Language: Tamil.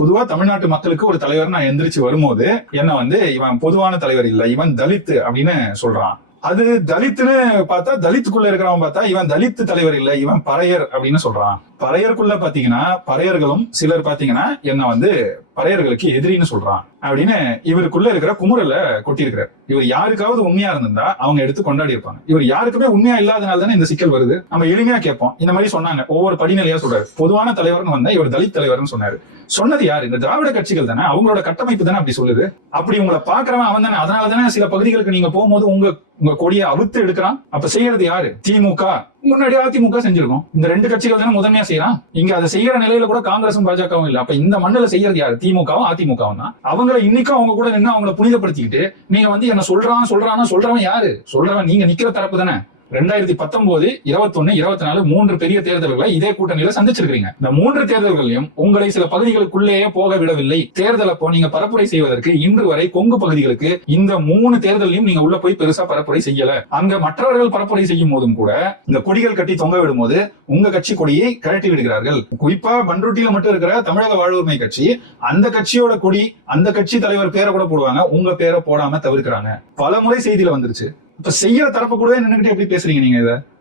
பொதுவா தமிழ்நாட்டு மக்களுக்கு ஒரு தலைவர் நான் எந்திரிச்சு வரும்போது என்ன வந்து இவன் பொதுவான தலைவர் இல்ல இவன் தலித் அப்படின்னு சொல்றான். அது தலித்துன்னு பார்த்தா தலித்துக்குள்ள இருக்கிறவன் பார்த்தா இவன் தலித் தலைவர் இல்ல இவன் பறையர் அப்படின்னு சொல்றான். பறையருக்குள்ள பாத்தீங்கன்னா பறையர்களும் சிலர் பாத்தீங்கன்னா என்ன வந்து பறையர்களுக்கு எதிரின்னு சொல்றான் அப்படின்னு இவருக்குள்ள இருக்கிற குமுறல கொட்டியிருக்கிறார். இவர் யாருக்காவது உண்மையா இருந்திருந்தா அவங்க எடுத்து கொண்டாடி இருப்பாங்க. இவர் யாருக்குமே உண்மையா இல்லாதனால தானே இந்த சிக்கல் வருது. நம்ம எளிமையா கேட்போம். இந்த மாதிரி சொன்னாங்க. ஒவ்வொரு படிநிலையா சொல்றாரு. பொதுவான தலைவர்னு வந்தா இவர் தலித் தலைவர்னு சொன்னாரு. சொன்னது யாரு? இந்த திராவிட கட்சிகள் தானே. அவங்களோட கட்டமைப்பு தானே அப்படி சொல்லுது. அப்படி உங்களை பாக்குறவன் அவன் தானே. அதனால தானே சில பகுதிகளுக்கு நீங்க போகும்போது உங்க உங்க கொடியை அவுத்து எடுக்கிறான். அப்ப செய்யறது யாரு? திமுக. முன்னாடி அதிமுக செஞ்சிருக்கோம். இந்த ரெண்டு கட்சிகள் தானே முதன்மையா செய்யறான். இங்க அதை செய்யற நிலையில கூட காங்கிரசும் பாஜகவும் இல்ல. அப்ப இந்த மண்ணுல செய்யறது யாரு? திமுகவும் அதிமுகவும் தான். அவங்கள இன்னைக்கும் அவங்க கூட நின்று அவங்கள புனிதப்படுத்திக்கிட்டு நீங்க வந்து என்ன சொல்றான் சொல்றான்னா சொல்றவன் யாரு? சொல்றவன் நீங்க நிக்கிற தரப்பு தானே. ரெண்டாயிரத்தி பத்தொன்பது இருபத்தொன்னு இருபத்தி நாலு மூன்று பெரிய தேர்தல்களை இதே கூட்டணியில சந்திச்சிருக்கீங்க இந்த மூன்று தேர்தல்களையும் உங்களை சில பகுதிகளுக்குள்ளேயே போக விடவில்லை. தேர்தல் அப்போ நீங்க பரப்புரை செய்வதற்கு இன்று வரை கொங்கு பகுதிகளுக்கு இந்த மூணு தேர்தலையும் நீங்க உள்ள போய் பெருசா பரப்புரை செய்யல. அங்க மற்றவர்கள் பரப்புரை செய்யும் போதும் கூட இந்த கொடிகள் கட்டி தொங்க விடும்போது உங்க கட்சி கொடியை கழட்டி விடுகிறார்கள். குறிப்பா பண்ருட்டியில மட்டும் இருக்கிற தமிழக வாழ்வுரிமை கட்சி அந்த கட்சியோட கொடி அந்த கட்சி தலைவர் பேரை கூட போடுவாங்க. உங்க பேரை போடாம தவிர்க்கிறாங்க. பல முறை செய்தியில வந்துருச்சு. இப்ப செய்யற தரப்பு கூட நின்றுகிட்டு எப்படி பேசுறீங்க நீங்க இத?